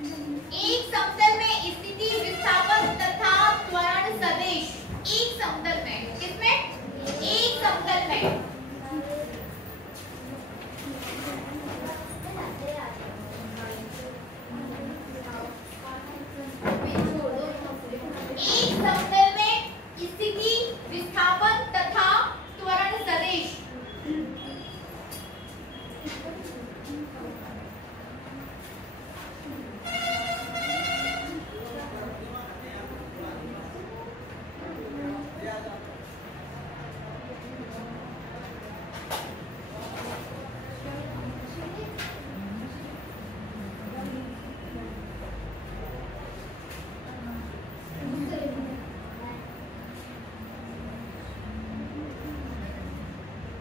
एक समतल में स्थिति विस्थापन तथा त्वरण सदिश। एक समतल में, किसमें? एक समतल में स्थिति विस्थापन तथा त्वरण सदिश।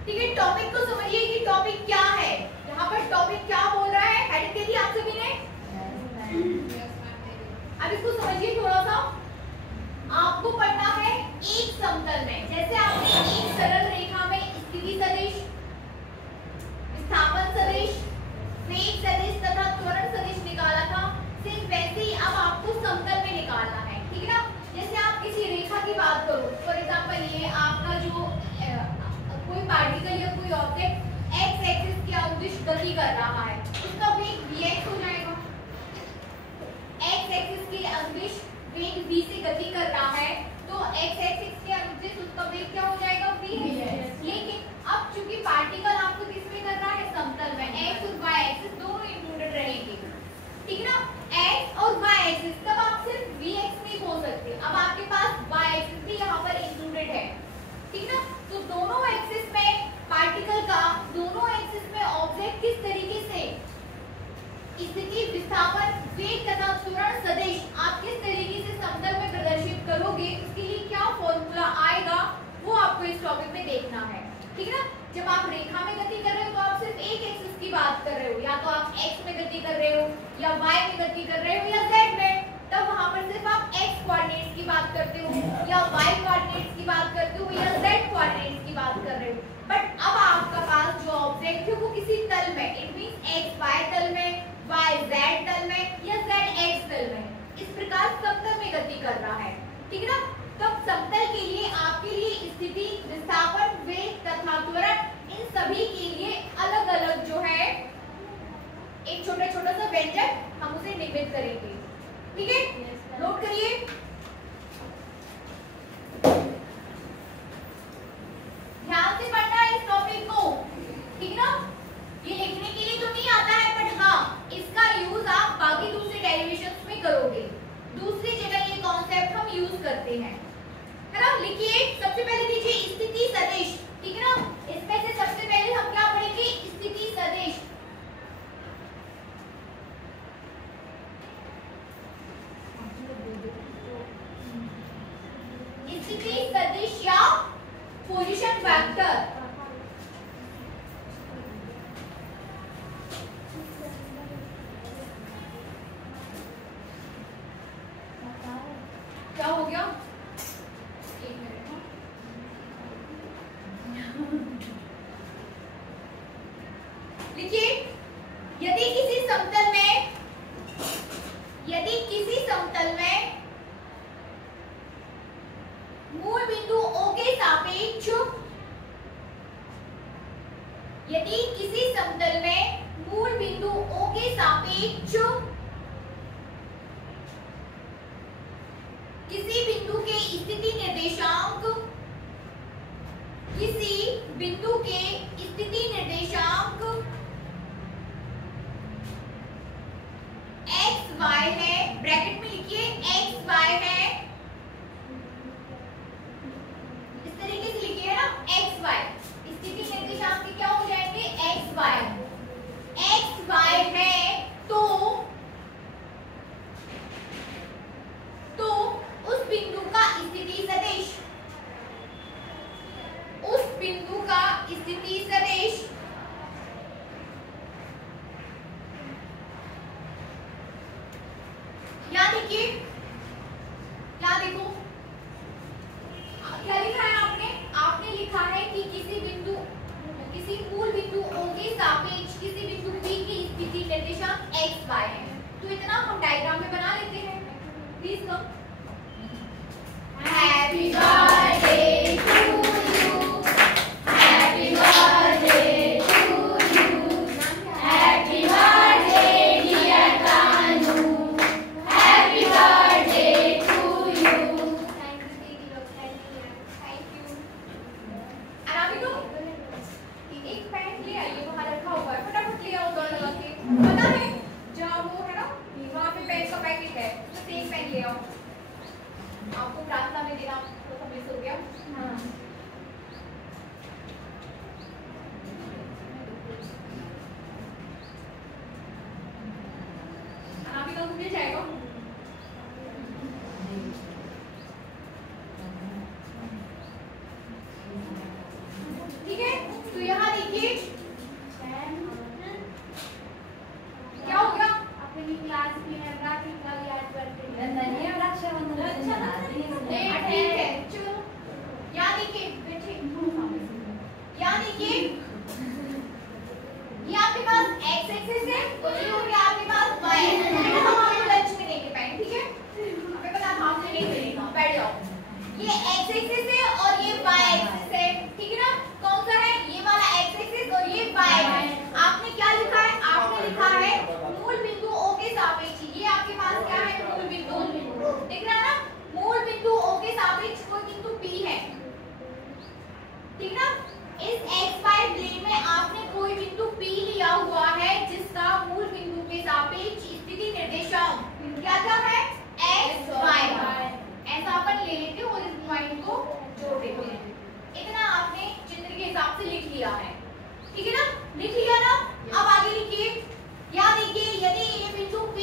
ठीक है, टॉपिक को समझिए कि टॉपिक क्या है। यहाँ पर टॉपिक क्या बोल रहा है, हेडिंग दे दी आप सभी ने। अब इसको समझिए थोड़ा सा। आपको पढ़ना है एक समतल में, जैसे आपने एक सरल रेखा में स्थिति सदिश, विस्थापन सदिश, वेग सदिश तथा त्वरण सदिश निकाला था, सिर्फ वैसे ही अब आपको समतल में निकालना है। ठीक है ना। जैसे आप किसी रेखा की बात करो, फॉर एग्जाम्पल ये आपका जो कोई पार्टिकल या कोई ऑब्जेक्ट एक्स एक्सिस के अनुदिश गति कर रहा है, उसका वेग vx हो जाएगा। एक्स एक्सिस के अनुदिश वेग v से गति कर रहा है, तो एक्स एक्सिस के अनुदिश उसका वेग क्या हो जाएगा? v। लेकिन अब चूंकि पार्टिकल आपको किसमें कर रहा है? समतल में। एक्स और वाई एक्सिस दोनों इंक्लूडेड रहेंगे। ठीक है ना। एक्स और वाई एक्सिस, तब आप सिर्फ vx नहीं बोल सकते, अब आपके पास वाई एक्सिस भी यहाँ पर इंक्लूडेड है। ठीक ना। तो दोनों एक्सिस में पार्टिकल का, दोनों एक्सिस में ऑब्जेक्ट किस तरीके से स्थिति विस्थापन वेग तथा त्वरण सदिश आप किस तरीके से समतल में प्रदर्शित करोगे, उसके लिए क्या फॉर्मूला आएगा वो आपको इस टॉपिक में देखना है। ठीक है ना। जब आप रेखा में गति कर रहे हो तो आप सिर्फ एक एक्सिस की बात कर रहे हो, या तो आप एक्स में गति कर रहे हो, या वाई में गति कर रहे हो, या जेड में, तब वहां पर सिर्फ आप एक्स कोऑर्डिनेट्स की बात करते हो, या वाई कोऑर्डिनेट्स की बात करते हो, या जेड कोऑर्डिनेट्स की बात कर रहे हो। बट अब आपका पास जो ऑब्जेक्ट है वो किसी तल में, इट मींस एक्स वाई तल में, वाई जेड तल में, या जेड एक्स तल में, इस प्रकार समतल में गति कर रहा है। ठीक है ना। तब समतल के लिए आपके लिए स्थिति विस्थापन वेग तथा त्वरण इन सभी के लिए अलग अलग जो है एक छोटा छोटा सा व्यंजक हम उसे निर्मित करेंगे। ठीक है, नोट करिए। ध्यान से पढ़ना है इस टॉपिक को। ठीक ना। ये लिखने के लिए तो नहीं आता है, बट हाँ इसका यूज आप बाकी दूसरे डेरिवेशंस में करोगे। दूसरी जगह ये कॉन्सेप्ट हम यूज करते हैं, है ना। लिखिए, सबसे पहले दीजिए स्थिति सदिश। ठीक है ना। इसमें से सबसे पहले हम क्या पढ़ेंगे? स्थिति सदिश। स्थिति सदिश या पोजीशन वेक्टर। क्या हो गया? एक मिनट। लिखिए, यदि किसी समतल में मूल बिंदु O के सापेक्ष, यदि किसी समतल में मूल बिंदु O के सापेक्ष किसी बिंदु के स्थिति निर्देशांक, किसी बिंदु के स्थिति निर्देशांक एक्स वाई है, ब्रैकेट में लिखिए एक्स वाई है, इस तरीके से लिखिए ना, एक्स वाई। स्थिति निर्देशांक के क्या हो जाएंगे? X Y. एक्स वाई है तो उस बिंदु का स्थिति सदिश, उस बिंदु का स्थिति सदिश यहाँ देखिए, यहाँ देखो क्या लिखा है आपने? आपने लिखा है कि किसी मूल बिंदु O के सापेक्ष किसी बिंदु P की स्थिति निर्देशांक x y है। तो इतना हम please come. Happy birthday to you, happy birthday to you, happy birthday dear Kanu, happy birthday to you. Thank you. अभी तो एक पैंट ले आइए, वहाँ रखा हुआ है, फटाफट ले आओ दौड़ लगा के। पता है जहाँ वो है ना, वहाँ पे पैंट का पैकेट है, तो एक पैंट ले आओ। आपको प्रार्थना में देना थोड़ा मिस हो गया। हाँ। अभी तो मिल जाएगा। ठीक है, तो यहाँ देखिए क्या हो गया, अपनी क्लास में राखी का याद करते हैं। ठीक है, चलो यहाँ देखिए, बैठे यहाँ देखिए, ये आपके पास x एक्सिस है और ये हो गया आपके पास y एक्सिस है। हम आपको लंच में देंगे पैन, ठीक है, हमें पता था आपने नहीं देगा, बैठ जाओ। ये x एक्सिस है और ये y एक्सिस है, ठीक है ना। कौन सा है, ये वाला x एक्सिस और ये y एक्सिस। आपने क्या लिखा है, आपने लिखा है मूल बिंदु O के सापेक्ष। ये आपके पास क्या है, मूल बिंदु, दिख रहा है ना, मूल बिंदु O के सापेक्ष कोई बिंदु P है, ठीक ना। इस xy प्लेन में आपने कोई बिंदु P लिया हुआ है जिसका मूल बिंदु के सापेक्ष स्थिति निर्देशांक क्या क्या है, xy। ऐसा अपन ले लेते हैं और इस पॉइंट को जोड़ देते हैं। इतना आपने चित्र के हिसाब से लिख लिया है, ठीक है ना, लिख लिया ना। अब आगे लिखिए, यहाँ देखिए, यदि ये बिंदु P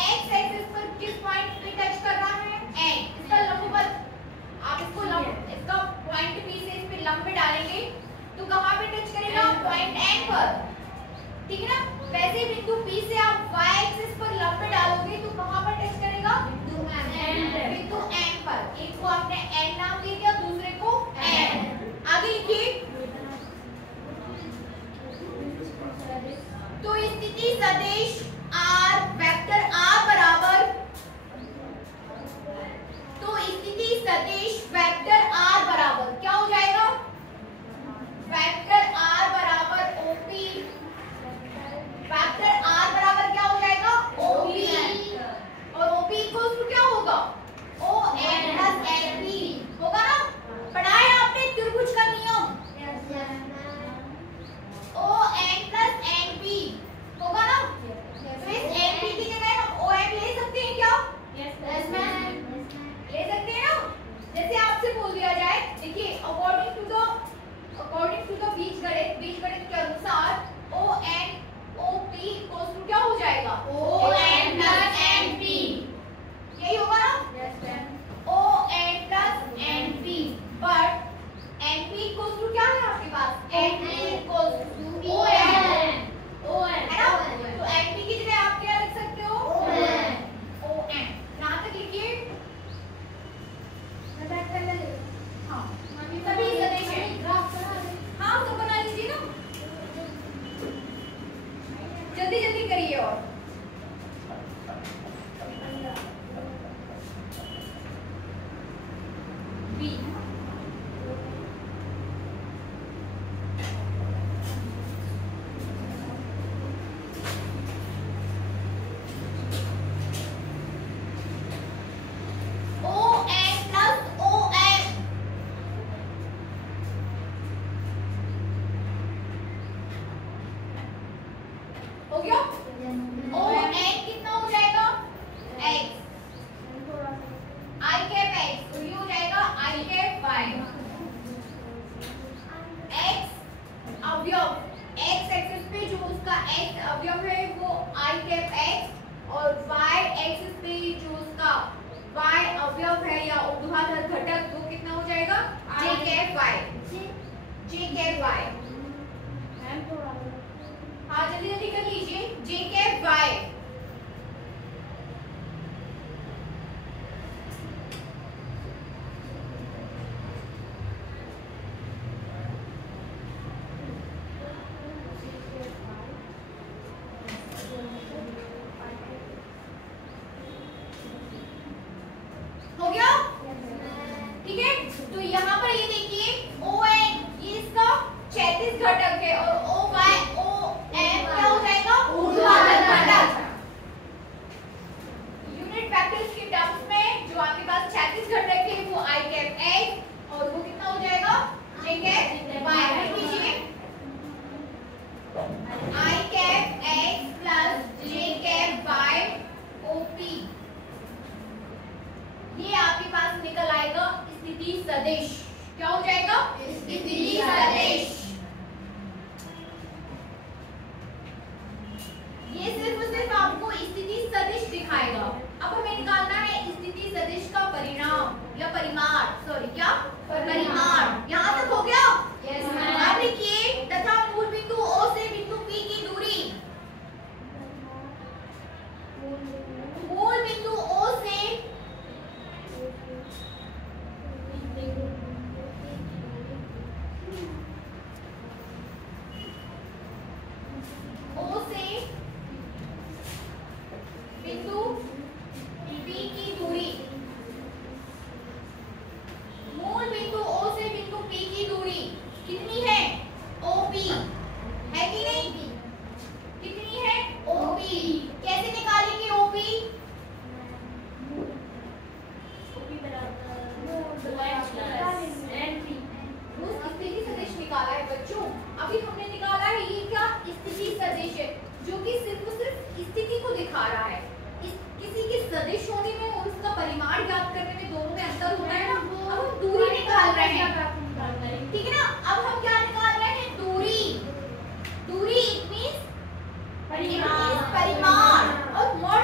x एक्सिस पर किस पॉइंट पे टच कर रहा है, n, इसका लंबवत, आप इसको इसका पॉइंट P से इस पे लंब पे डालेंगे तो कहाँ पे टच करेगा, पॉइंट n पर, ठीक है ना। वैसे बिंदु P से आप y एक्सिस पर लंब पे डालोगे तो कहाँ पर टच करेगा, बिंदु n पर। एक को आपने n नाम दे दिया, दूसरे को n। आगे लिखिए, तो स्थिति सदिश r वेक्टर r बराबर, तो स्थिति सदिश वेक्टर r बराबर क्या हो जाएगा, वेक्टर r बराबर OP, वेक्टर r बराबर क्या हो जाएगा, OP, और OP इक्वल्स टू क्या होगा, ON प्लस NP होगा ना। पढ़ा है आपने त्रिभुज का नियम, ON प्लस NP होगा ना। तो इस NP की जगह हम ON ले सकते हैं क्या, यस मैम, ले सकते हैं ना। जैसे आपसे बोल दिया जाए, देखिए अकॉर्डिंग टू द बीजगणित के अनुसार ON OP इक्वल्स टू क्या हो जाएगा, ON प्लस NP, यही होगा ना, yes ma'am, ON plus NP। But NP equals to क्या है आपके पास, NP इक्वल्स टू ON है ना। तो NP की जगह आप क्या लिख सकते हो, ON। यहाँ तक लिखिए, हाँ सभी सदिश है, हाँ तो बना लीजिए ना, जल्दी जल्दी करिए। और B हो गया, ON कितना हो जाएगा, x, I कैप x, तो ये हो जाएगा I कैप y। x अवयव, x एक्सिस पे जो उसका x अवयव है वो I कैप x, और y एक्सिस पे जो उसका y अवयव है या ऊर्ध्वाधर घटक वो कितना हो जाएगा, j cap y, j cap y। हाँ जल्दी जल्दी कर लीजिए, j कैप y। सदिश। क्या हो जाएगा? स्थिति सदिश। ये सिर्फ आपको स्थिति सदिश दिखाएगा। अब हमें निकालना है स्थिति सदिश का परिणाम या परिमाण, सॉरी क्या परिमाण। यहाँ तक हो गया? Yes ma'am. अब लिखिए तथा मूल बिंदु O से बिंदु P की दूरी, मूल बिंदु O से बिंदु P की दूरी, मूल बिंदु O से बिंदु P की दूरी कितनी है? OP है कि नहीं? कितनी है? OP। कैसे निकालेंगे OP? स्थिति सदिश निकाला है बच्चों। अभी हमने निकाला है ये क्या? स्थिति सदिश है, जो कि सिर्फ स्थिति को दिखा रहा है। किसी की सदिश होने में और उसका परिमाण ज्ञात करने में दोनों में अंतर होता है ना। अब हम दूरी निकाल रहे हैं, ठीक है ना। अब हम क्या निकाल रहे हैं? दूरी। दूरी इट मींस परिमाण, और मॉड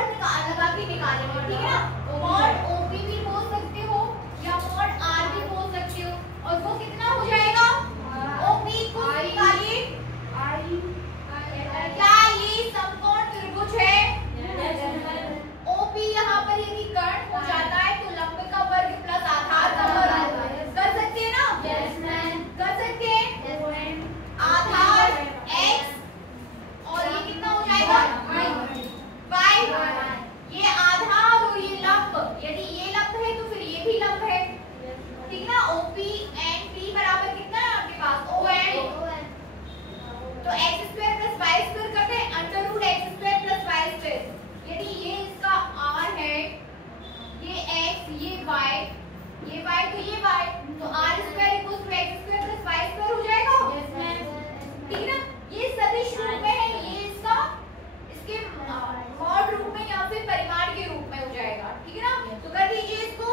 लगा के निकालेंगे, ठीक है ना। मॉड OP भी बोल सकते हो या मॉड R भी बोल सकते हो, और वो कितना हो जाएगा? OP को निकालिए। क्या ये समकोण त्रिभुज है? OP यहाँ पर यदि कर्ण हो जाता है तो लंब का वर्ग प्लस आधार का वर्ग कर सकते हैं ना? Yes ma'am. कर सकते हैं। आधार x और ये कितना हो जाएगा? y। ये आधार और ये लंब, यदि ये लंब है तो फिर ये भी लंब है, ठीक ना। OP एंड P बराबर कितना है आपके पास? ON। तो x square plus y square करते हैं, under root x square plus y square. यदि ये इसका r है, ये x, ये y, ये y तो ये y, तो r square equals to x square plus y square हो जाएगा। Yes ma'am. ठीक है ना। ये सदिश रूप में है, ये इसका इसके मॉड रूप में या फिर परिमाण के रूप में हो जाएगा, ठीक है ना। तो कर दीजिए इसको,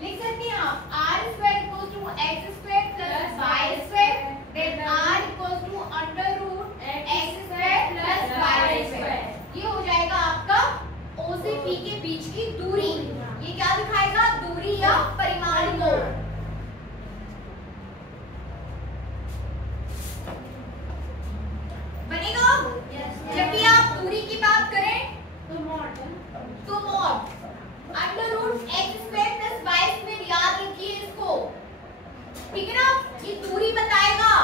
लिख सकते हैं आप r square equals to x square plus y square, then r equals to under root x square plus y square. ये हो जाएगा आपका O से P के बीच की दूरी। ये क्या दिखाएगा? दूरी या परिमाण को। बनेगा? जब भी आप दूरी की बात करें तो mod under root x square plus y square, याद रखिए इसको, ठीक है ना। ये दूरी बताएगा।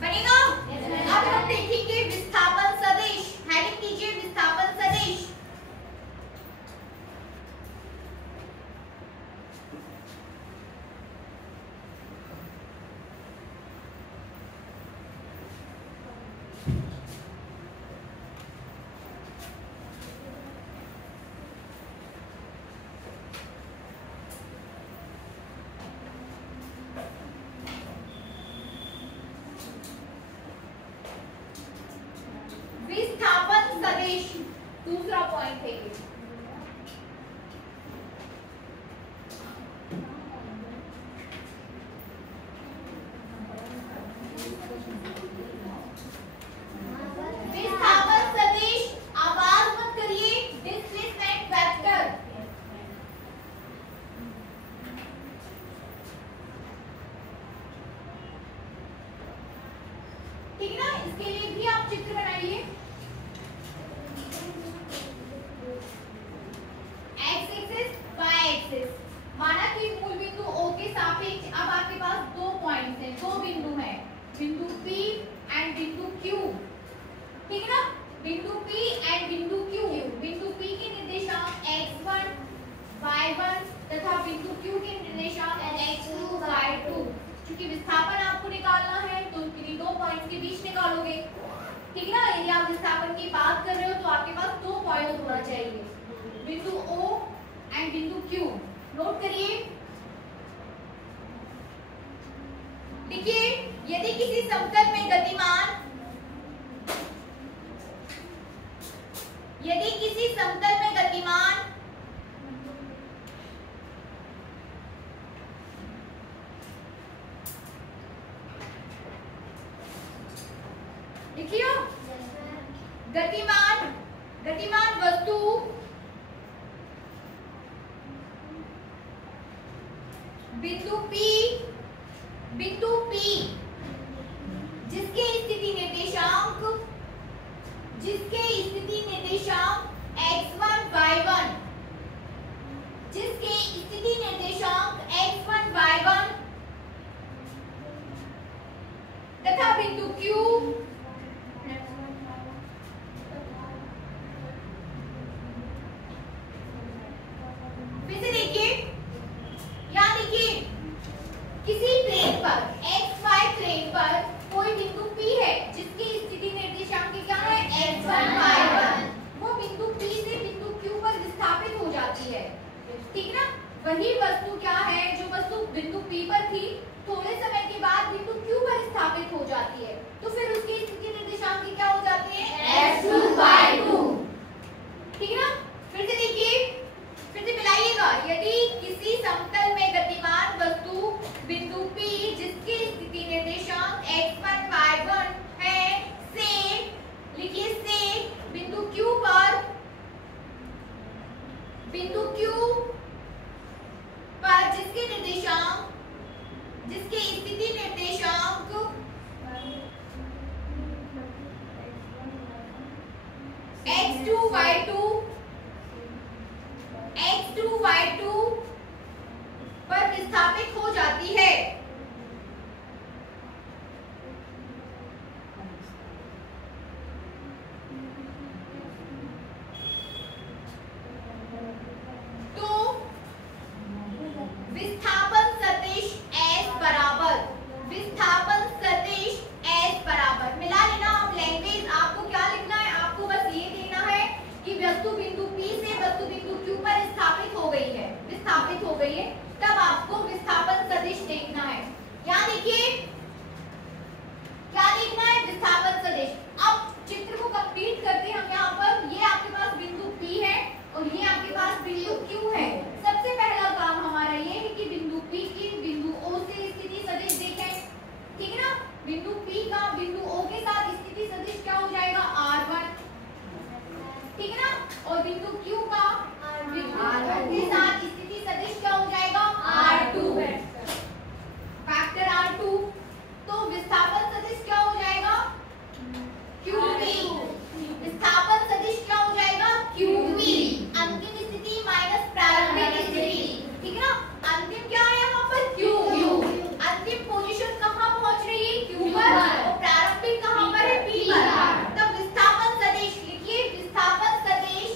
बनेगा? अब हम देखेंगे विस्थापन सदिश। हेडिंग कीजिए विस्थापन सदिश। विस्थापन सदिश दूसरा पॉइंट है ये। विस्थापन सदिश, आवाज मत करिए, डिस्प्लेसमेंट वेक्टर। ठीक है ना। इसके लिए भी आप चित्र बनाइए। माना कि मूल बिंदु O के सापेक्ष अब आपके पास दो पॉइंट्स हैं, दो बिंदु हैं, बिंदु P एंड बिंदु Q, ठीक है ना। बिंदु P एंड बिंदु Q, बिंदु P के निर्देशांक x1, y1 तथा बिंदु Q के निर्देशांक x2, y2। क्योंकि विस्थापन आपको निकालना है तो किन्हीं दो पॉइंट्स के बीच निकालोगे, ठीक है ना। यदि आप विस्थापन की बात कर रहे हो तो आपके पास दो पॉइंट होना चाहिए, बिंदु O एंड बिंदु Q। नोट करिए, देखिए यदि किसी समतल में गतिमान, यदि किसी समतल में गतिमान गतिमान वस्तु बिंदु P जिसके स्थिति निर्देशांक x1 y1 जिसके स्थिति निर्देशांक x1 y1 तथा बिंदु Q फिर से देखिए, यहाँ देखिए किसी प्लेन पर xy प्लेन पर कोई बिंदु P है जिसकी स्थिति निर्देशांक क्या है x1 y1, वो बिंदु P से बिंदु Q पर विस्थापित हो जाती है, ठीक ना। वही वस्तु क्या है जो वस्तु बिंदु P पर थी थोड़े समय के बाद बिंदु Q पर स्थापित हो जाती है, तो फिर उसकी स्थिति निर्देशांक क्या हो जाती है x2 y2, ठीक ना। फिर से देखिए, फिर से मिलाइएगा, यदि किसी समतल में गतिमान वस्तु बिंदु P जिसकी स्थिति निर्देशांक x1 y1 है से, लिखिए से बिंदु Q पर जिसके स्थिति निर्देशांक x2 y2 पर विस्थापित हो जाती है, तो विस्थापन सदिश S बराबर मिला लेना। आप लैंग्वेज आपको क्या लिखना है, आपको बस ये देना है कि वस्तु बिंदु P से वस्तु बिंदु Q पर विस्थापित हो गई है, तब आपको विस्थापन सदिश देखना है। यहाँ देखिए क्या देखना है, विस्थापन सदिश। अब चित्र को कंप्लीट करते हैं हम। यहाँ पर ये आपके पास बिंदु P है और ये आपके पास बिंदु Q है। सबसे पहला काम हमारा ये है कि बिंदु P की बिंदु O से स्थिति सदिश देखें, ठीक है ना। बिंदु P का बिंदु O के साथ स्थिति सदिश क्या हो जाएगा R1, ठीक है ना। और बिंदु Q का बिंदु O के साथ स्थिति सदिश क्या हो जाएगा R2, फैक्टर R2। तो विस्थापन सदिश क्या हो जाएगा QP, विस्थापन सदिश क्या हो जाएगा QP, अंतिम स्थिति माइनस प्रारंभिक स्थिति, ठीक है ना। अंतिम क्या है यहाँ पर Q, अंतिम पोजीशन कहाँ पहुंच रही है Q पर, और प्रारंभिक कहाँ पर है P पर। तब विस्थापन सदिश लिखिए, विस्थापन सदिश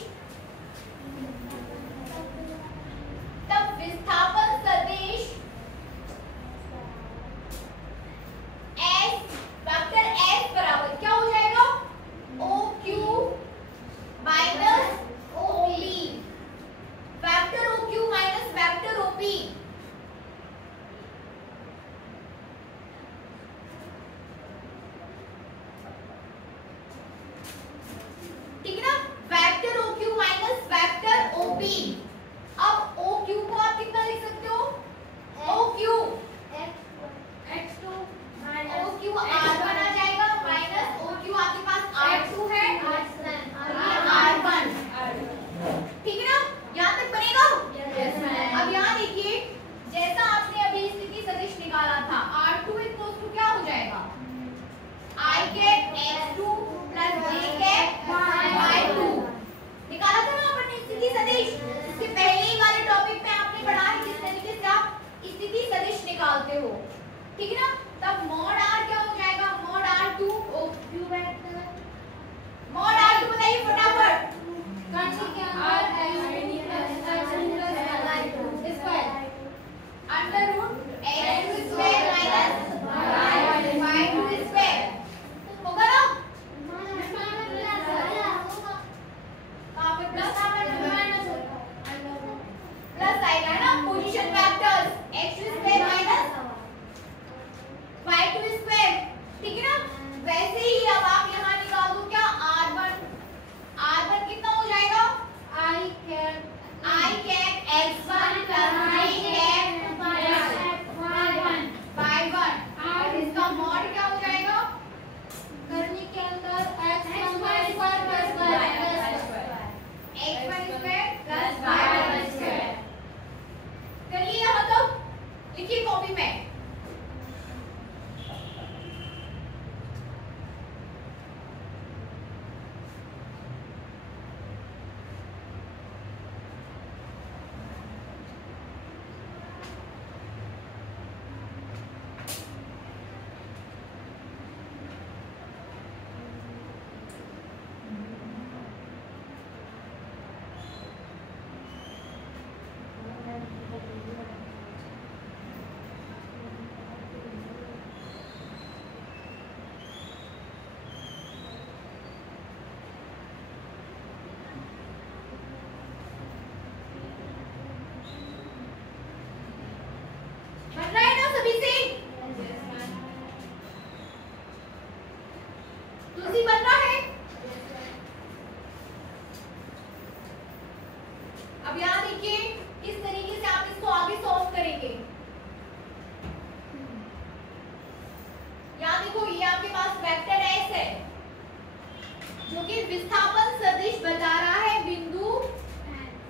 ये विस्थापन सदिश बता रहा है बिंदु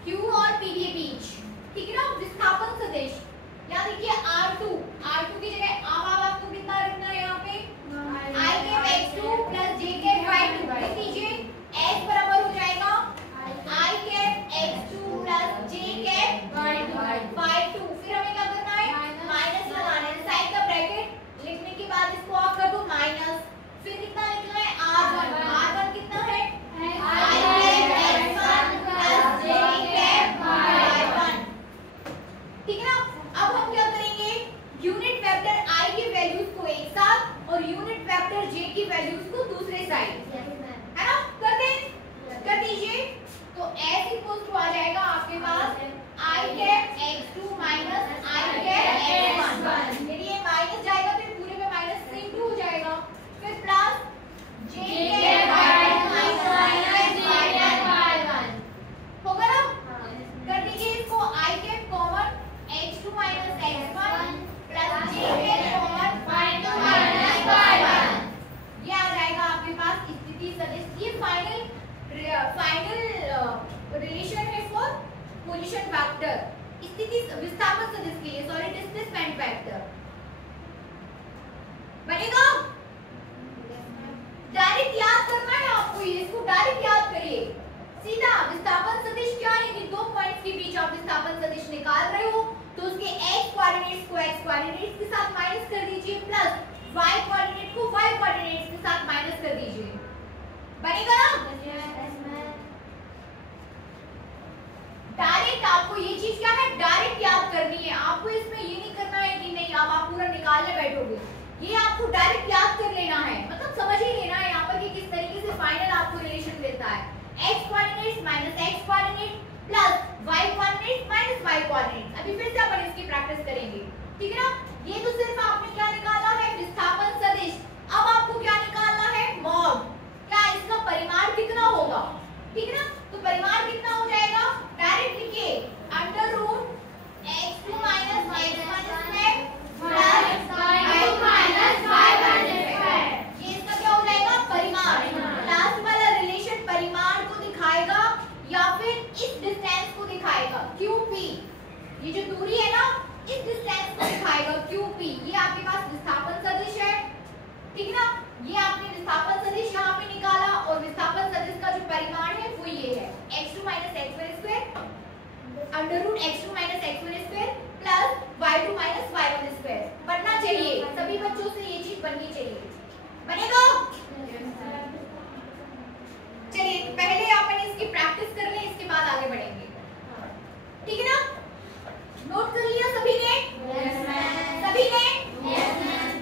Q और P के बीच, ठीक है ना। विस्थापन सदिश यहाँ देखिए R2 की जगह अब आपको कितना रखना है यहाँ पे I cap X2 plus J cap Y2, लिख दीजिए S बराबर हो जाएगा I cap X2 plus J cap Y2। फिर हमें क्या करना है माइनस लगाना है साइड का ब्रैकेट, लिखने के बाद इसको आप कर दो माइनस, फिर कितना लिखना है R1 कितना है I cap X1 plus J cap Y1, ठीक है ना। अब हम क्या करेंगे यूनिट वेक्टर I के वैल्यूज को एक साथ और यूनिट वेक्टर J की वैल्यूज को दूसरे साइड, है ना। कर दीजिए तो S इक्वल टू आ जाएगा आपके पास I cap X2 minus I cap X1, यदि ये माइनस जाएगा तो पूरे में माइनस से इंटू हो जाएगा, फिर प्लस J कैप Y1 होगा ना। कर दीजिए इसको I cap common X2 minus X1 plus J cap common Y2 minus Y1, ये आ जाएगा आपके पास स्थिति सदिश। ये फाइनल रिलेशन है फॉर पोजीशन वेक्टर, स्थिति विस्थापन सदिश के लिए, सॉरी डिस्प्लेसमेंट वेक्टर बनेगा। डायरेक्ट याद करना है आपको, ये इसको डायरेक्ट याद करिए सीधा। विस्थापन सदिश क्या है, यदि दो पॉइंट्स के बीच आप विस्थापन सदिश निकाल रहे हो तो उसके x कोऑर्डिनेट्स को x कोऑर्डिनेट्स के साथ माइनस कर दीजिए प्लस y कोऑर्डिनेट को y कोऑर्डिनेट्स के साथ माइनस कर दीजिए, बनेगा ना। डायरेक्ट आपको ये चीज क्या है डायरेक्ट याद करनी है, आपको इसमें ये नहीं करना है कि नहीं अब आप पूरा निकालने बैठोगे, ये आपको डायरेक्ट याद कर लेना है, मतलब समझ ही लेना है यहाँ पर कि किस तरीके से फाइनल आपको रिलेशन मिलता है x coordinates minus x coordinate plus y coordinate minus y coordinate. अभी फिर से अपन इसकी प्रैक्टिस करेंगे, ठीक है ना। ये तो सिर्फ आपने क्या निकाला है विस्थापन सदिश, अब आपको क्या निकालना है मॉड, क्या इसका परिमाण कितना होगा, ठीक है ना। तो परिमाण कितना हो जाएगा डायरेक्ट लिखिए under root x2 minus x1 square plus y2 minus y1 square, ये इसका क्या हो जाएगा परिमाण। लास्ट वाला रिलेशन परिमाण को दिखाएगा या फिर इस डिस्टेंस को दिखाएगा QP, ये जो दूरी है ना इस डिस्टेंस को दिखाएगा QP। ये आपके पास विस्थापन सदिश है, ठीक है ना। ये आपने विस्थापन सदिश यहाँ पे निकाला और विस्थापन सदिश का जो परिमाण है वो ये है x2 minus x1 square under root x2 minus x1 square plus y2 minus y1 square. बनना चाहिए सभी बच्चों से, ये चीज बननी चाहिए, बनेगा। चलिए पहले अपन इसकी प्रैक्टिस कर लें, इसके बाद आगे बढ़ेंगे, ठीक है ना। नोट कर लिया सभी ने? Yes ma'am. सभी ने? Yes ma'am.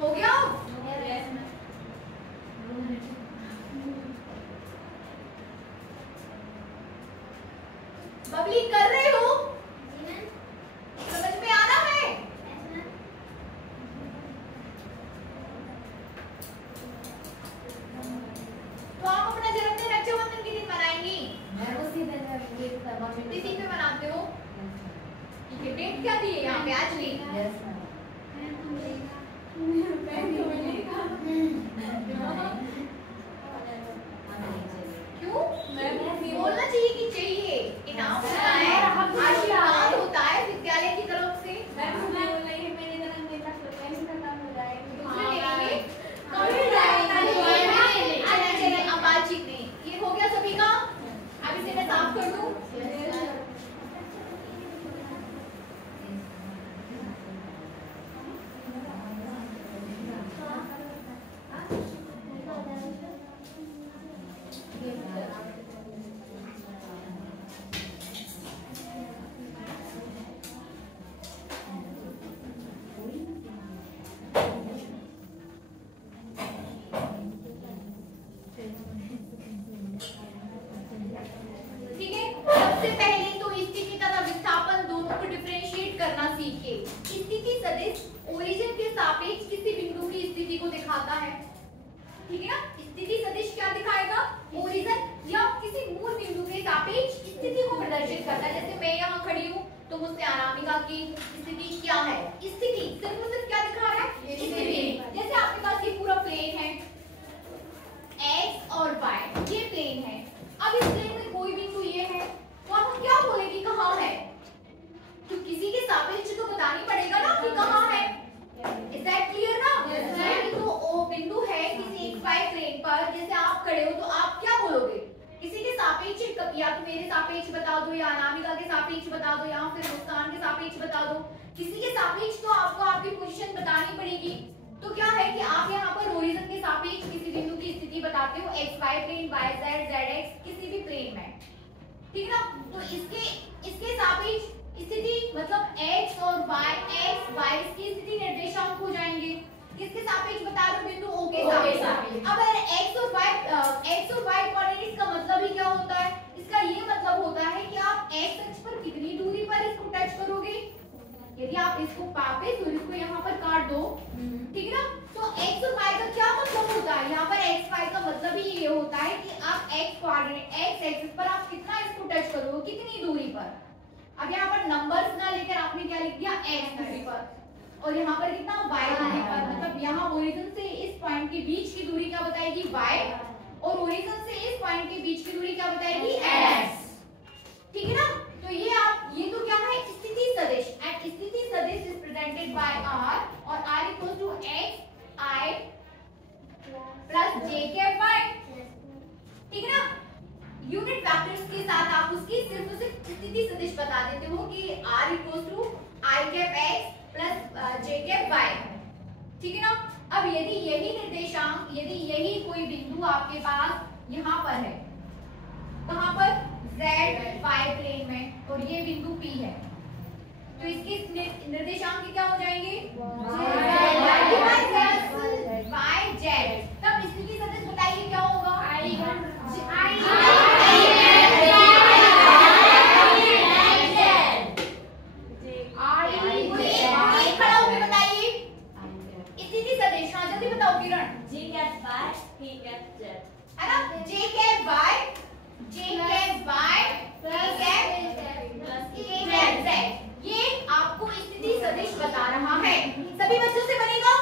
हो गया? Yes ma'am. बबली कर रहे हो? समझ में आ रहा है? तो आप अपना जन्मदिन रक्षाबंधन के दिन मनाएंगी? इसी पे मनाते हो? ठीक है, डेट क्या दी है यहाँ पे आज की? क्यों? बोलना चाहिए कि चाहिए, इनाम होता है, आशीर्वाद होता है विद्यालय की तरफ से। चलिए अब बातचीत नहीं, ये हो गया सभी का। अब इसे मैं साफ कर दूं। स्थिति सदिश ओरिजिन के सापेक्ष किसी बिंदु की स्थिति को दिखाता है, ठीक है ना। स्थिति सदिश क्या दिखाएगा? ओरिजिन या किसी मूल बिंदु के सापेक्ष स्थिति को प्रदर्शित करता है। जैसे मैं यहाँ खड़ी हूँ तो तो मुझसे अनामिका की स्थिति क्या है। स्थिति सिर्फ और सिर्फ क्या दिखा रहा है, स्थिति। जैसे आपके पास ये पूरा प्लेन है x और y, ये प्लेन है। अब इस प्लेन में कोई बिंदु ये है तो हम क्या बोलेंगे कहाँ है, तो किसी के सापेक्ष तो बतानी पड़ेगा ना कि कहाँ है। इज दैट क्लियर ना? ये बिंदु O बिंदु है किसी xy प्लेन पर, जैसे आप खड़े हो तो आप क्या बोलोगे, किसी के सापेक्ष, या तो मेरे सापेक्ष बता दो या अनामिका के सापेक्ष बता दो या फिर मुस्कान के सापेक्ष बता दो, किसी के सापेक्ष तो आपको आपकी पोजीशन बतानी पड़ेगी। तो क्या है कि आप यहाँ पर ओरिजिन के सापेक्ष किसी बिंदु की स्थिति बताते हो, xy प्लेन, yz, zx किसी भी प्लेन में, ठीक ना। तो इसके सापेक्ष स्थिति मतलब x और y, x y इसकी स्थिति निर्देशांक हो जाएंगे। किसके सापेक्ष बता रहे हो, बिंदु O के सापेक्ष। अब अगर x और y कोऑर्डिनेट्स का मतलब ही क्या होता है, इसका ये मतलब होता है कि आप x अक्ष पर कितनी दूरी पर इसको टच करोगे। यदि आप इसको पापे तो इसको यहाँ पर काट दो, ठीक है ना। तो x और y का क्या मतलब होता है, यहाँ पर x y का मतलब ही ये होता है कि आप x कोऑर्डिनेट x एक्सिस पर आप कितना इसको टच करोगे, कितनी दूरी पर। अब यहाँ पर नंबर्स ना लेकर आपने क्या लिख दिया, x दूरी पर, और यहाँ पर कितना y दूरी पर। मतलब यहाँ ओरिजिन से इस पॉइंट के बीच की दूरी क्या बताएगी, y, और ओरिजिन से इस पॉइंट के बीच की दूरी क्या बताएगी, x, ठीक है ना। तो ये तो क्या है, स्थिति सदिश। एंड स्थिति सदिश इज प्रेजेंटेड बाय r, और r equals to x I plus j cap y, ठीक है ना। यूनिट वेक्टर्स के साथ आप उसकी सिर्फ स्थिति सदिश बता देते हो कि r इक्वल्स टू I cap x plus j cap y, ठीक है ना। अब यदि यही निर्देशांक, यदि यही कोई बिंदु आपके पास यहाँ पर है, कहाँ पर, z y प्लेन में, और ये बिंदु P है, तो इसके निर्देशांक क्या हो जाएंगे, y z। तब स्थिति सदिश बताइए क्या होगा, खड़ा होकर बताइए स्थिति सदिश। हाँ जल्दी बताओ किरण। J cap y, K cap z, है ना, j cap y, j cap y, k cap z, ये आपको स्थिति सदिश बता रहा है। सभी बच्चों से बनेगा,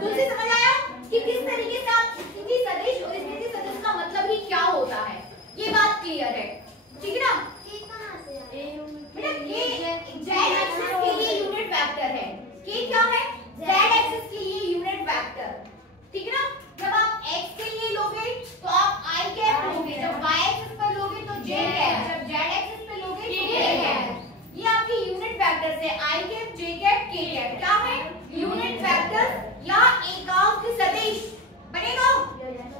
तुमसे समझ आया कि किस तरीके से आप स्थिति सदिश, और स्थिति सदिश का मतलब ही क्या होता है, ये बात क्लियर है, ठीक है ना। बेटा ये z एक्सिस के लिए यूनिट वेक्टर है, k क्या है, z एक्सिस के लिए यूनिट वेक्टर, ठीक है ना। जब आप x के लिए लोगे तो आप i कैप लोगे, जब y एक्सिस पर लोगे तो j कैप, जब z एक्सिस पे लोगे तो k कैप। ये आपकी यूनिट वेक्टर्स है, i cap, j cap, k cap, क्या है, यूनिट वेक्टर या एकांक सदिश बनेगा।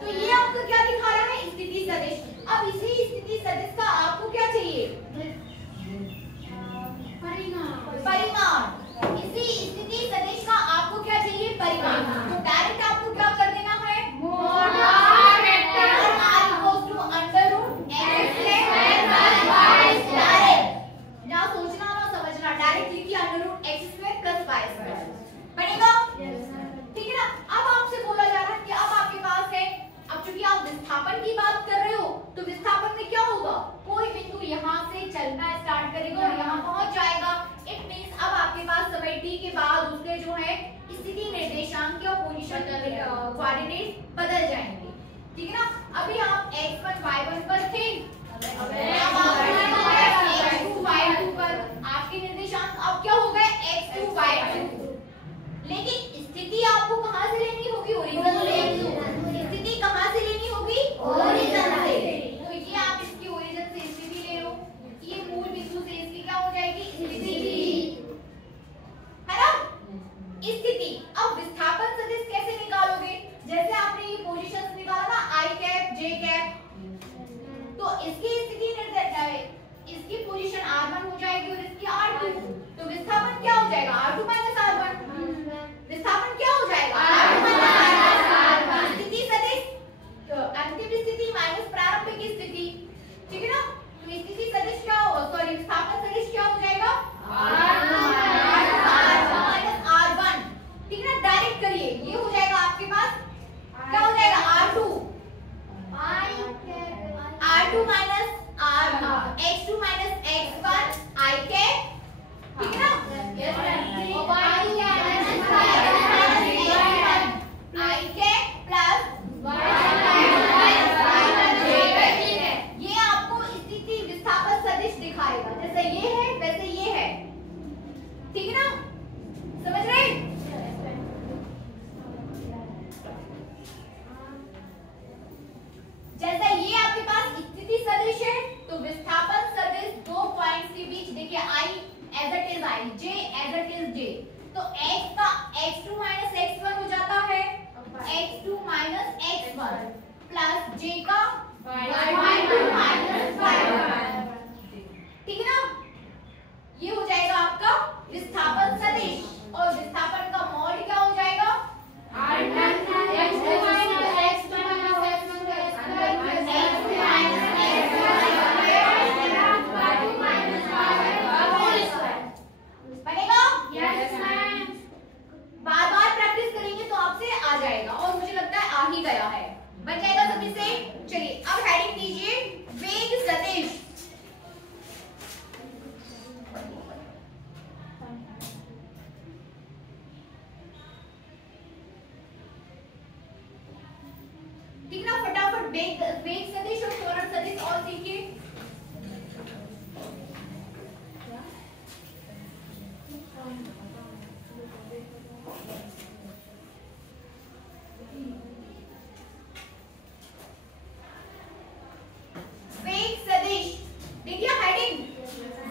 तो ये आपको क्या दिखा रहा है, स्थिति सदिश। अब इसी स्थिति सदिश का आपको क्या चाहिए, परिमाण। इसी स्थिति सदिश का आपको क्या चाहिए, परिमाण। तो डायरेक्ट आपको क्या कर देना है, मोडार vector r equals to under root x plus y direct, ना सोचना ना समझना, डायरेक्ट लिखिए under root x square plus y square बनेगा, ठीक है ना। अब आपसे बोला जा रहा है कि अब आपके पास है, अब चूंकि आप विस्थापन की बात कर रहे हो तो विस्थापन में क्या होगा, कोई बिंदु यहाँ से चलना स्टार्ट करेगा और यहाँ पहुंच जाएगा। इट मींस अब आपके पास समय t के बाद उसके जो है स्थिति निर्देशांक या पोजीशन कोऑर्डिनेट बदल जाएंगे, ठीक है ना। अभी आप x1 y1 पर थे, अब आप x2 y2 पर, आपके निर्देशांक अब क्या हो गए, x2 y2। लेकिन स्थिति आपको कहां से लेनी होगी, ओरिजिन से। स्थिति कहां से लेनी होगी, ओरिजिन से। तो ये आप इसकी ओरिजिन से स्थिति ले लो, ये मूल बिंदु से इसकी क्या हो जाएगी, स्थिति, है ना, स्थिति। अब विस्थापन सदिश कैसे निकालोगे, जैसे आपने ये पोजीशंस निकाला ना, i कैप, j कैप, तो इसकी स्थिति इसकी पोजीशन r1 हो जाएगी और इसकी r2। तो विस्थापन क्या हो जाएगा, r2 माइनस r1। विस्थापन क्या हो जाएगा, r2 माइनस r1। स्थिति सदिश, तो अंतिम स्थिति माइनस प्रारंभिक स्थिति, ठीक है ना। तो स्थिति सदिश क्या होगा, सॉरी विस्थापन सदिश क्या हो जाएगा, r2 माइनस r1, ठीक है ना। डायरेक्ट करिए, ये हो जाएगा आपके पास, क्या हो जाएगा, r2 minus x2 minus x1 i cap चलिए अब हेडिंग दीजिए वेग सदिश। ठीक ना, फटाफट वेग सदिश और त्वरण सदिश और सीखिए। वेग सदिश देखिए हेडिंग,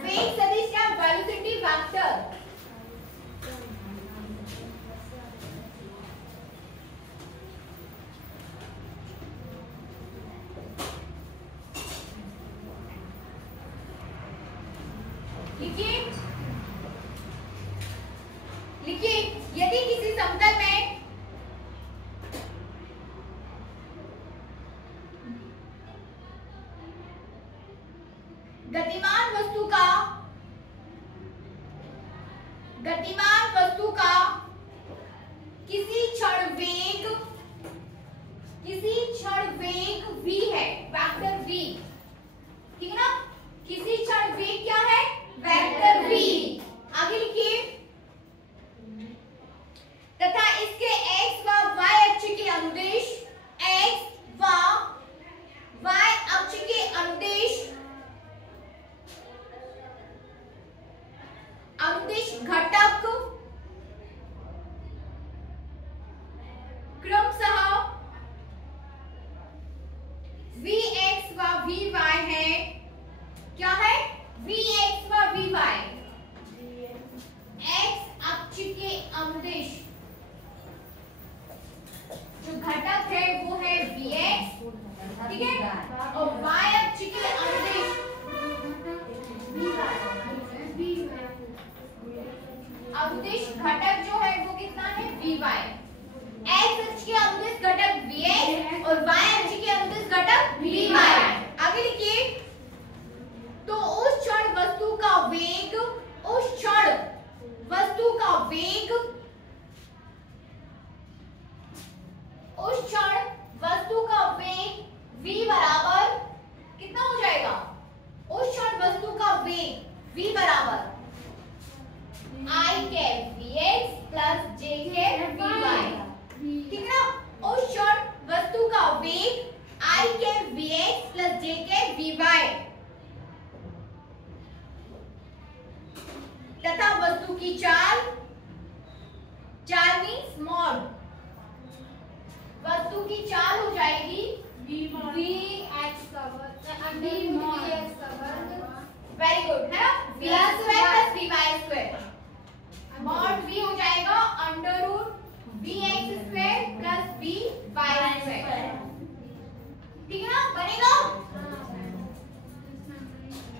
वेग सदिश क्या, वेलोसिटी वेक्टर। लिखिए यदि किसी समतल में गतिमान वस्तु का किसी क्षण वेग v है, वेक्टर v, ठीक है ना, किसी क्षण वेग क्या है, वेक्टर v। आगे लिखिए तथा इसके x व y अक्ष के अनुदेश, x व y अक्ष के अनुदेश घटक क्रमशः vx व vy है। क्या है, vx व vy, x अक्ष के अनुदेश जो घटक है वो है vx, ठीक है, और y अक्ष के अनुदेश घटक जो है वो कितना है, vy। x अक्ष के अनुदेश घटक vx और y अक्ष के अनुदेश घटक vy। आगे लिखिए तो उस क्षण वस्तु का वेग v बराबर कितना हो जाएगा, उस क्षण वस्तु का वेग v बराबर I cap vx plus j cap vy, ठीक है ना, उस क्षण वस्तु का वेग I cap vx plus j cap vy तथा वस्तु की चाल मीन्स मॉड, वस्तु की चाल हो जाएगी vx का वर्ग, वेरी गुड है ना, v square plus vy square, mod v हो जाएगा under root vx square plus vy square, ठीक है ना, बनेगा,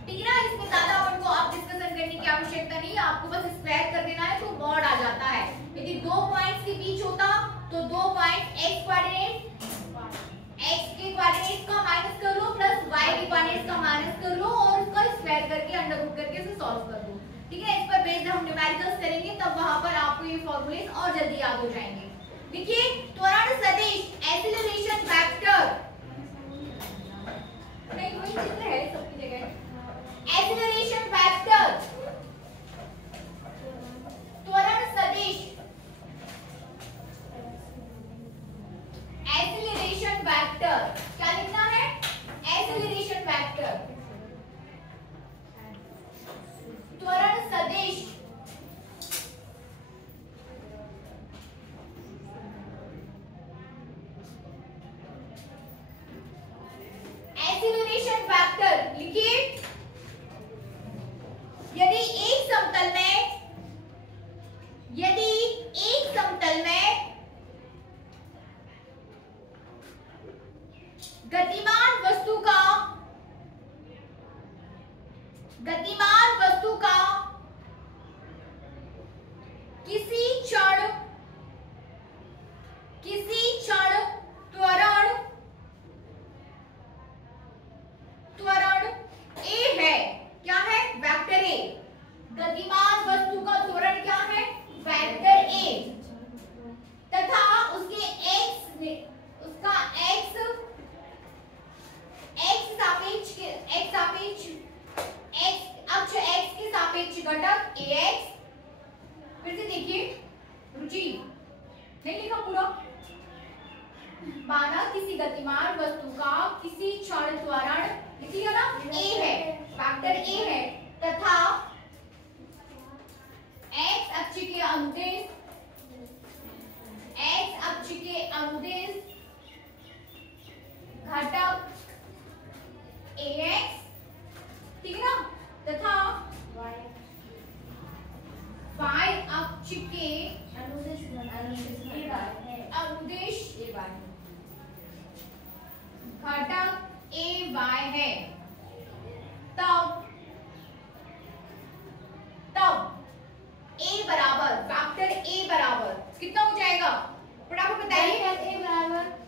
ठीक है ना। इसमें ज्यादा अपन को आप डिस्कशन करने की आवश्यकता नहीं है, आपको बस स्क्वायर कर देना है तो मॉड आ जाता है। यदि दो पॉइंट्स के बीच होता तो दो पॉइंट x के कोऑर्डिनेट्स का माइनस कर लो प्लस y के कोऑर्डिनेट्स का माइनस कर लो और उसका स्क्वायर करके अंडर रूट करके इसे सॉल्व कर दो, ठीक है। इस पर बेस्ड हम न्यूमेरिकल्स करेंगे तब वहां पर आपको ये फॉर्मूलेस और जल्दी याद हो जाएंगे। देखिए त्वरण सदिश, एक्सीलरेशन वेक्टर, नहीं कोई चित्र है सबकी जगह, एक्सीलरेशन वेक्टर, त्वरण सदिश, एक्सीलरेशन वेक्टर, क्या लिखना है, एक्सीलरेशन वेक्टर, त्वरण सदिश, एक्सीलरेशन वेक्टर लिखिए यदि एक समतल में गतिमान वस्तु का किसी क्षण पूरा। माना किसी गतिमान वस्तु का किसी क्षण त्वरण, लिखिएगा ना, a है, फैक्टर a है, तथा x अक्ष के अनुदिश घटक ax, ठीक है ना, तथा y अक्ष के अनुदिश घटक ay है, तब a बराबर, फैक्टर a बराबर कितना हो जाएगा, फटाफट बताइए। a बराबर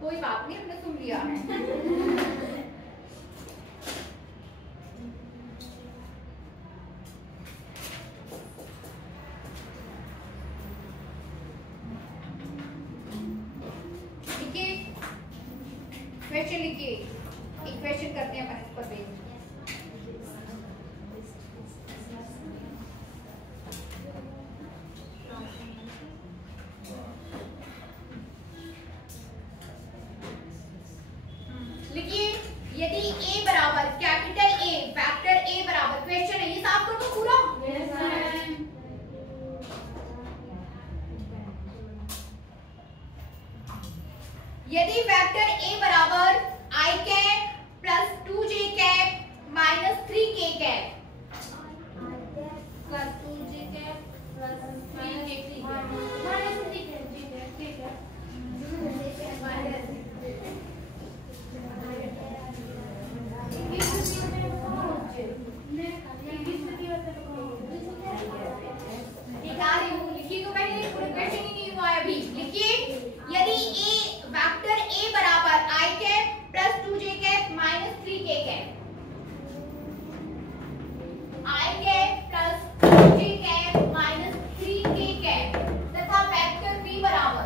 कोई बात नहीं, हमने सुन लिया है। लिखिए, क्वेश्चन लिखिए, एक क्वेश्चन करते हैं अपन इस पर बेस। यदि a बराबर कैपिटल A, फैक्टर a बराबर, क्वेश्चन है ये, साफ कर दो पूरा। yes, यदि फैक्टर a बराबर i cap plus 2j cap minus 3k cap plus 2j cap plus 3k minus 3k cap यदि a वेक्टर a बराबर i cap plus 2j cap minus 3k cap, i cap plus 2j cap minus 3k cap, तथा vector b बराबर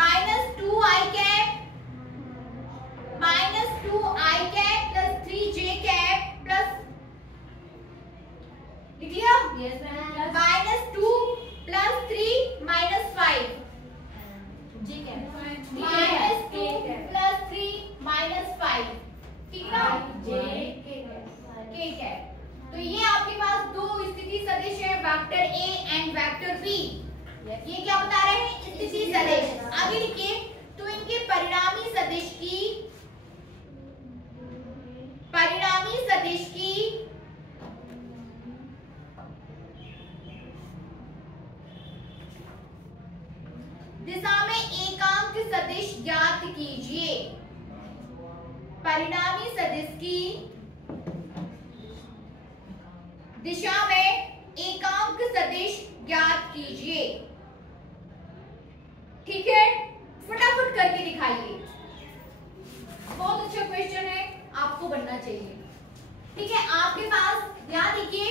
minus 2i cap plus 3j cap plus, लिख लिया, minus 2 plus 3 minus 5 minus 2 plus 3 minus 5, ठीक है ना, तो ये आपके पास दो स्थिति सदिश है, vector a and vector b। ये क्या बता रहे हैं, स्थिति सदिश। आगे लिखिए, तो इनके परिणामी सदिश की दिशा में एकांक सदिश ज्ञात कीजिए। परिणामी सदिश की दिशा में एकांक सदिश ज्ञात कीजिए, ठीक है, फटाफट करके दिखाइए। बहुत अच्छा क्वेश्चन है, आपको बनना चाहिए, ठीक है। आपके पास याद रखिए,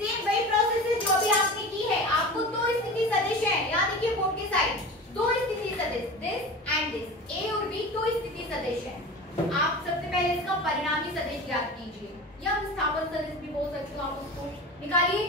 सेम वही प्रोसेस है जो भी आपने की है। आपको दो स्थिति सदिश है, याद रखिए बोर्ड की साइड, दो स्थिति सदिश, दिस एंड दिस, ए और बी दो स्थिति सदिश है। आप सबसे पहले इसका परिणामी सदिश ज्ञात कीजिए, या विस्थापन सदिश भी बोल सकते हो, आप उसको निकालिए।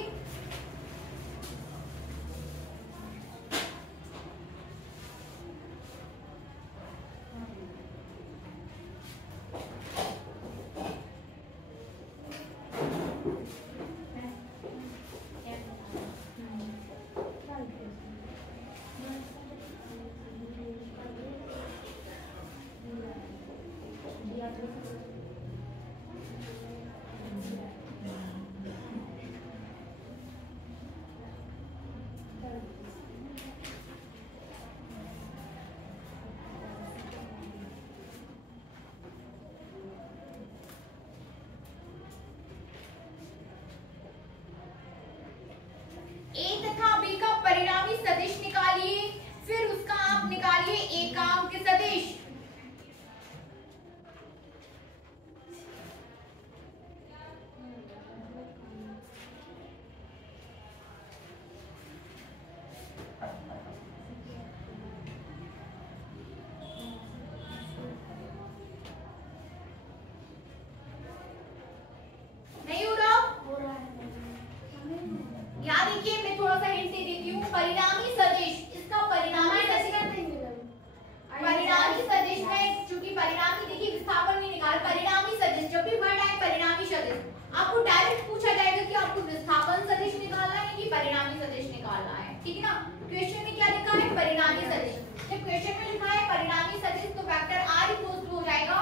ठीक है ना। क्वेश्चन में क्या लिखा है, परिणामी सदिश। जब क्वेश्चन में लिखा है परिणामी सदिश तो वेक्टर r इक्वल टू हो जाएगा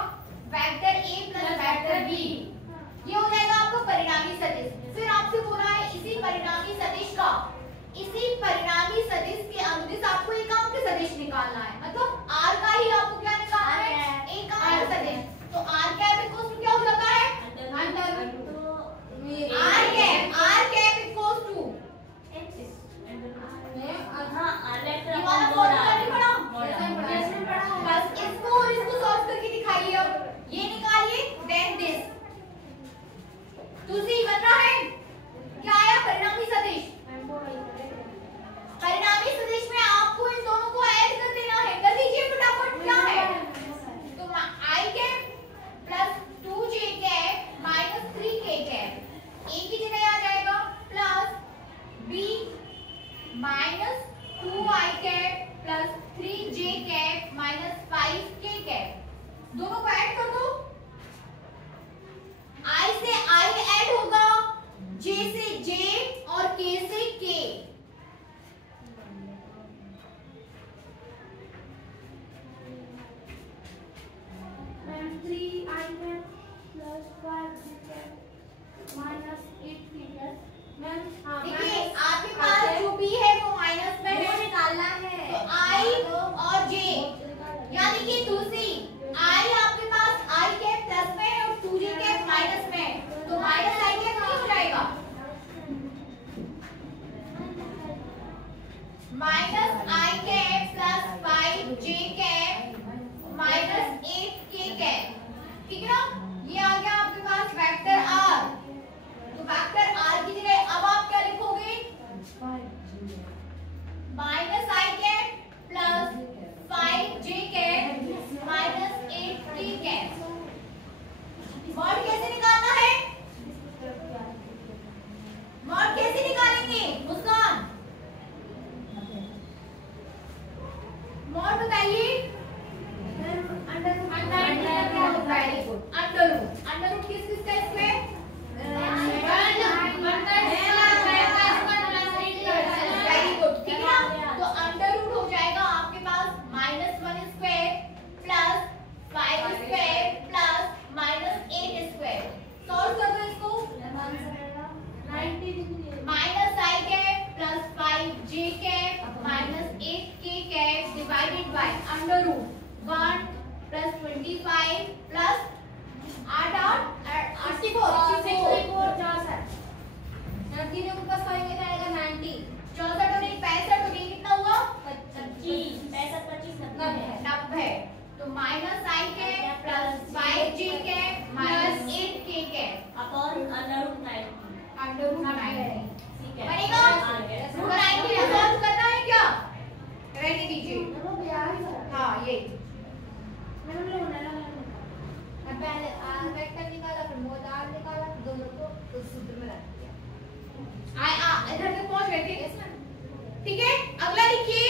vector a plus vector b, ये हो जाएगा आपका परिणामी सदिश। फिर आपसे बोला है इसी परिणामी सदिश का, इसी परिणामी सदिश के अनुदिश आपको एकांक सदिश निकालना है, मतलब r का ही आपको क्या निकालना है, एकांक सदिश। तो r कैप इक्वल टू क्या हो जाता है, under r cap equal to बस इसको और इसको सॉल्व करके दिखाइए। अब ये निकालिए देन दिस, दूसरी बन रहा है क्या आया, परिणामी सदिश। परिणामी सदिश में आपको इन दोनों को ऐड कर देना है, कर दीजिए फटाफट। क्या है, तो i cap plus 2j cap minus 3k cap, a की जगह आ जाएगा plus b minus 2i cap plus 3j cap minus 5k cap, दोनों को ऐड कर दो। i से i ऐड होगा, j से j और k से k। देखिए आपके पास जो भी है वो माइनस में है, निकालना है तो i और j, यानी कि दूसरी i आपके पास i कैप प्लस में है और 2j कैप माइनस में है, तो माइनस i कैप नहीं हो जाएगा, minus i cap plus 5j cap minus 8k cap, ठीक है ना। ये आ गया आपके पास वेक्टर r, तो वेक्टर r की जगह अब आप क्या लिखोगे, minus i cap plus 5j cap minus 8k cap. Mod कैसे निकालना है, मॉड कैसे निकालेंगे मुस्कान, मॉड बताइए। अंडर रूट किस किसका इसमें, वेरी गुड, ठीक है ना। तो अंडर रूट हो जाएगा आपके पास -1 square plus 5 square plus -8 square. Solve कर दो इसको, minus i cap plus 5j cap minus 8k cap divided by under root 1 plus 25 plus 8 64 और 65 और ये कितना हुआ, 90। तो minus i cap plus 5j cap minus 8k cap upon under root 90 बनेगा। रूट 90 सॉल्व करना है क्या, रहने दीजिए। हाँ ये पहले r वेक्टर निकाला, फिर मोड r निकाला, दोनों को उस सूत्र में रख दिया। इधर तक पहुंच गए थे, ठीक है। अगला लिखिए,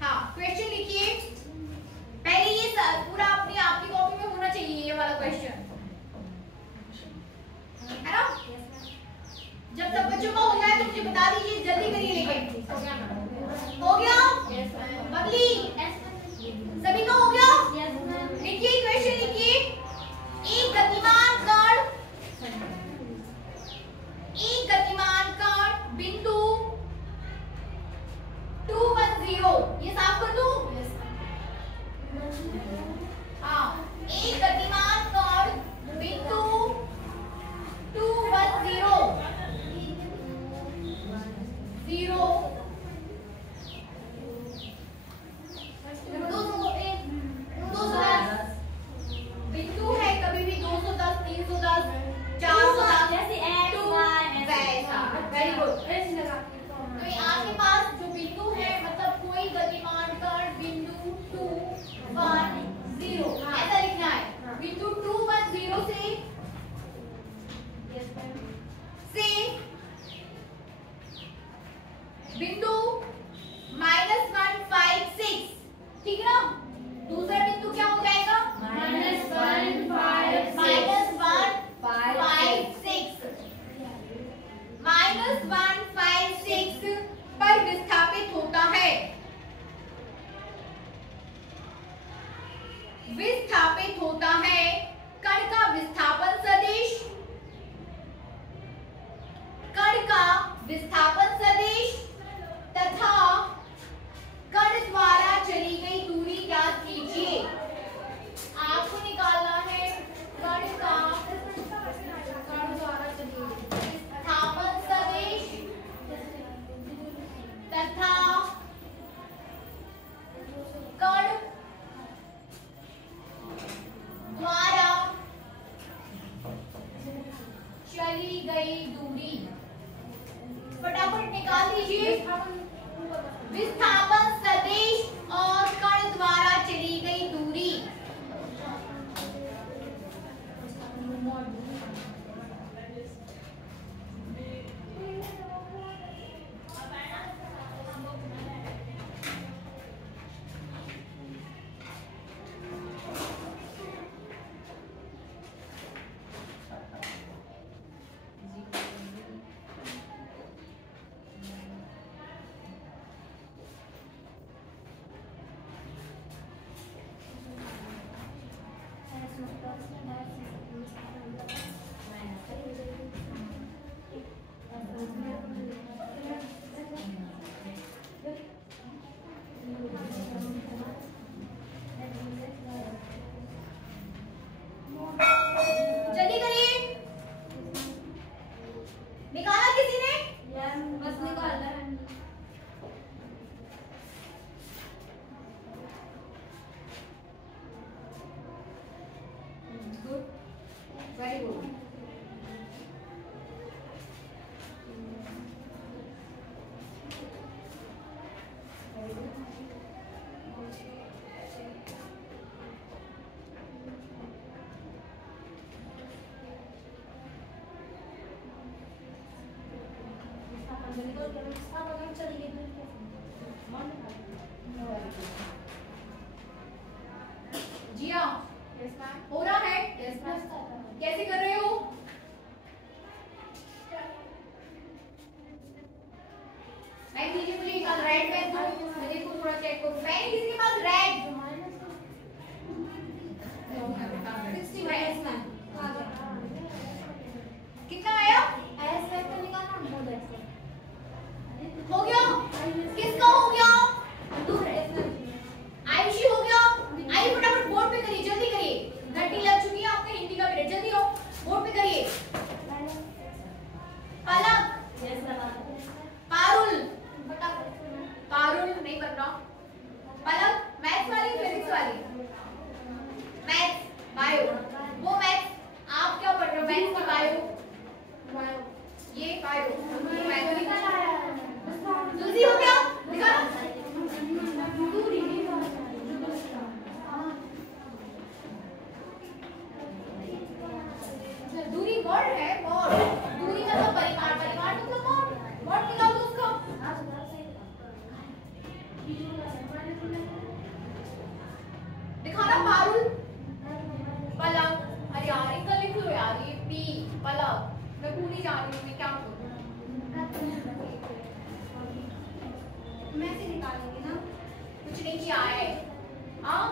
हाँ क्वेश्चन लिखिए। पहले ये पूरा अपनी आपकी कॉपी में होना चाहिए ये वाला क्वेश्चन, है ना। जब सब बच्चों का हो जाए तो मुझे बता दीजिए, जल्दी करिए। लेकिन हो गया बबली, सभी का हो गया। लिखिए क्वेश्चन लिखिए, एक गतिमान कण बिंदु 210, ये साफ कर दूं, हाँ एक गतिमान कण बिंदु 210 बिंदु है, कभी भी 210, 310, 410 जैसे x y वैसा। Very good. तो आपके पास जो बिंदु है, मतलब कोई गतिमान कण बिंदु 210 ऐसा लिखना है। बिंदु 210 से बिंदु -156, ठीक है ना। दूसरा बिंदु क्या हो जाएगा, -156 विस्थापन सदिश तथा कण द्वारा चली गई दूरी ज्ञात कीजिए। आपको निकालना है कण द्वारा चली गई विस्थापन सदिश तथा कण द्वारा चली गई दूरी। फटाफट निकाल दीजिए। विस्थापन सदिश और कण द्वारा चली गई दूरी। जल्दी करिए। निकाला किसी ने? बस निकाला है। Good, very good. जी हाँ, हो रहा है। कैसे कर रहे हो? मैं दीजिए मुझे एक रेड पेन दो, मैं देखो थोड़ा चेक करूं। पेन किसी के पास रेड? 60 कितना आया? हो गया? किसका हो गया? आयुषी हो गया? आइए फटाफट बोर्ड पे करिए, जल्दी करिए। घंटी लग चुकी है आपका हिंदी का पीरियड, जल्दी आओ बोर्ड पे करिए। पलक, पारुल, पारुल नहीं बन रहा। पलक मैथ्स वाली फिजिक्स वाली? Maths, bio. वो मैथ्स, आप क्या पढ़ रहे हो? मैथ्स की बायो? ये बायो, ये मैथ्स की। जल्दी हो गया? दिखाना। दूरी वर्ड है, वर्ड। दूरी मतलब परिमाण, परिमाण मतलब वर्ड। वर्ड निकाल दो उसका। दिखाना पारुल। पलक, अरे यार इनका लिख लो यार, ये पी पलक। मैं पूरी जा रही हूँ, मैं क्या करूँ? मैं से निकालूंगी ना, कुछ नहीं किया है। हाँ